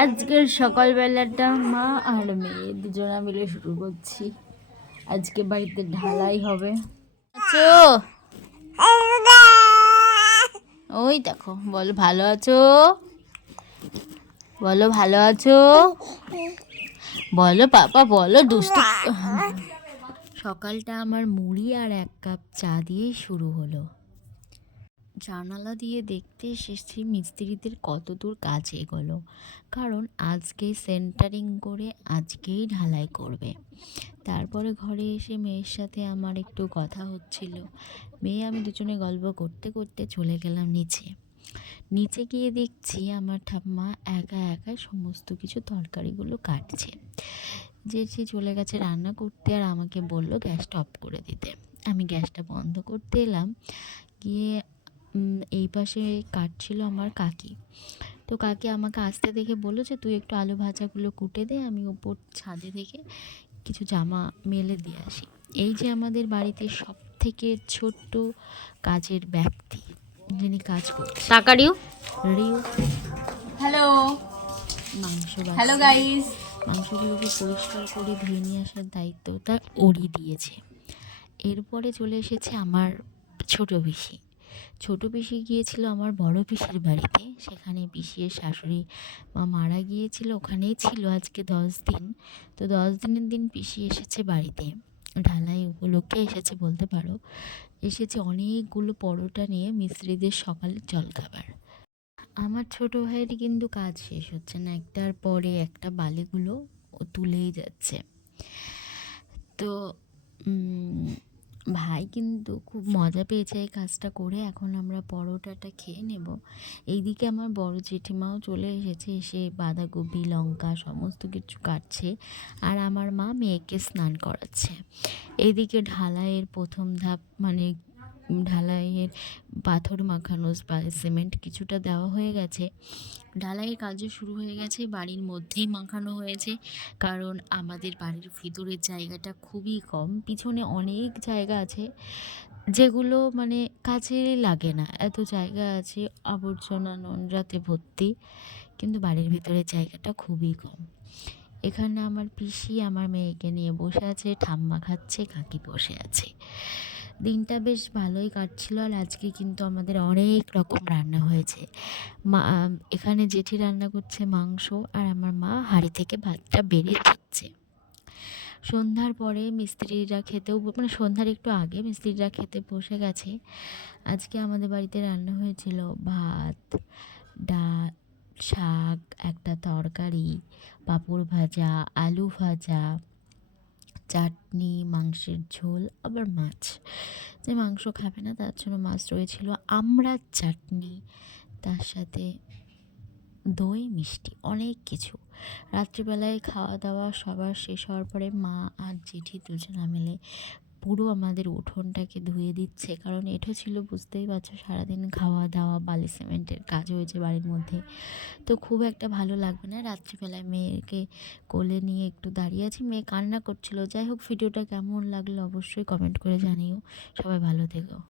আজকের সকালবেলাটা মা আর মেয়ে দুজনা মিলে শুরু করছি। আজকে বাড়িতে ঢালাই হবে। আছো? ওই দেখো, বলো ভালো আছো, বলো ভালো আছো, বলো পাপা, বলো দুষ্টু। সকালটা আমার মুড়ি আর 1 কাপ চা দিয়েই শুরু হলো। জানালা দিয়ে দেখতে এসেছি মিস্ত্রিদের কত দূর কাজ এগোলো, কারণ আজকেই সেন্টারিং করে আজকেই ঢালাই করবে। তারপরে ঘরে এসে মেয়ের সাথে আমার একটু কথা হচ্ছিল। মেয়ে আমি দুজনে গল্প করতে করতে চলে গেলাম নিচে। নিচে গিয়ে দেখছি আমার ঠাম্মা একা একা সমস্ত কিছু তরকারিগুলো কাটছে। জেঠি চলে গেছে রান্না করতে আর আমাকে বলল গ্যাসটা অফ করে দিতে। আমি গ্যাসটা বন্ধ করতে এলাম, গিয়ে এই পাশে কাটছিল আমার কাকি। তো কাকি আমাকে আসতে দেখে বললো যে তুই একটু আলু ভাজাগুলো কুটে দে, আমি ওপর ছাদে থেকে কিছু জামা মেলে দিয়ে আসি। এই যে আমাদের বাড়িতে সব থেকে ছোট্ট কাজের ব্যক্তি যিনি কাজ করছে, টাকা রিউ রিউ হ্যালো মাংস হ্যালো গাইস। মাংসগুলোকে পরিষ্কার করে ধুয়ে নিয়ে আসার দায়িত্বটা ওরই দিয়েছে। এরপরে চলে এসেছে আমার ছোট পিসি গিয়েছিল আমার বড় পিসির বাড়িতে। সেখানে পিসির শাশুড়ি মা মারা গিয়েছিল, ওখানেই ছিল আজকে 10 দিন। তো 10 দিনের দিন পিসি এসেছে বাড়িতে, ঢালাই উপলক্ষে এসেছে বলতে পারো। এসেছে অনেকগুলো পরোটা নিয়ে মিস্ত্রিদের সকালের জলখাবার। আমার ছোট ভাইয়েরই কিন্তু কাজ শেষ হচ্ছে না, একটার পরে একটা বালিগুলো ও তুলেই যাচ্ছে। তো ভাই কিন্তু খুব মজা পেয়েছে এই কাজটা করে। এখন আমরা পরোটাটা খেয়ে নেব। এইদিকে আমার বড় জেঠিমাও চলে এসেছে, এসে বাঁধাকপি লঙ্কা সমস্ত কিছু কাটছে, আর আমার মা মেয়েকে স্নান করাচ্ছে। এইদিকে ঢালাইয়ের প্রথম ধাপ মানে ঢালাইয়ের পাথর মাখানো বা সিমেন্ট কিছুটা দেওয়া হয়ে গেছে। ঢালাইয়ের কাজও শুরু হয়ে গেছে, বাড়ির মধ্যেই মাখানো হয়েছে, কারণ আমাদের বাড়ির ভিতরের জায়গাটা খুবই কম। পিছনে অনেক জায়গা আছে যেগুলো মানে কাজেরই লাগে না, এত জায়গা আছে আবর্জনা নোংরাতে ভর্তি, কিন্তু বাড়ির ভিতরের জায়গাটা খুবই কম। এখানে আমার পিসি আমার মেয়েকে নিয়ে বসে আছে, ঠাম্মা খাচ্ছে, কাকি বসে আছে। দিনটা বেশ ভালোই কাটছিল। আর আজকে কিন্তু আমাদের অনেক রকম রান্না হয়েছে। মা এখানে জেঠি রান্না করছে মাংস, আর আমার মা হাঁড়ি থেকে ভাতটা বেরিয়ে দিচ্ছে। সন্ধ্যার পরে মিস্ত্রিরা খেতেও মানে সন্ধ্যার একটু আগে মিস্ত্রিরা খেতে বসে গেছে। আজকে আমাদের বাড়িতে রান্না হয়েছিল ভাত, ডাল, শাক, একটা তরকারি, পাঁপড় ভাজা, আলু ভাজা, চাটনি, মাংসের ঝোল, আবার মাছ। যে মাংস খাবে না তার জন্য মাছ রয়েছিল, আমড়ার চাটনি, তার সাথে দই, মিষ্টি, অনেক কিছু। রাত্রিবেলায় খাওয়া দাওয়া সবার শেষ হওয়ার পরে মা আর জেঠি দুজনা মিলে পুরো আমাদের উঠোনটাকে ধুয়ে দিচ্ছে, কারণ এঁঠো ছিল বুঝতেই পারছো, সারাদিন খাওয়া দাওয়া বালি সিমেন্টের কাজ হয়েছে বাড়ির মধ্যে। তো খুব একটা ভালো লাগবে না। রাত্রিবেলায় মেয়েকে কোলে নিয়ে একটু দাঁড়িয়ে আছি, মেয়ে কান্না করছিল। যাই হোক, ভিডিওটা কেমন লাগলো অবশ্যই কমেন্ট করে জানিও। সবাই ভালো থেকো।